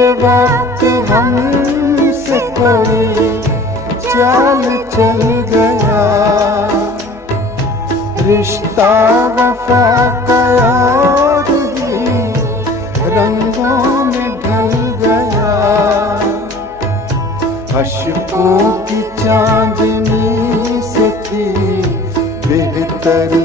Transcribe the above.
वक्त हमसे कोई चाल चल गया, रिश्ता वफा का और ही रंगों में ढल गया। अश्कों की चांदनी से थी बेहतर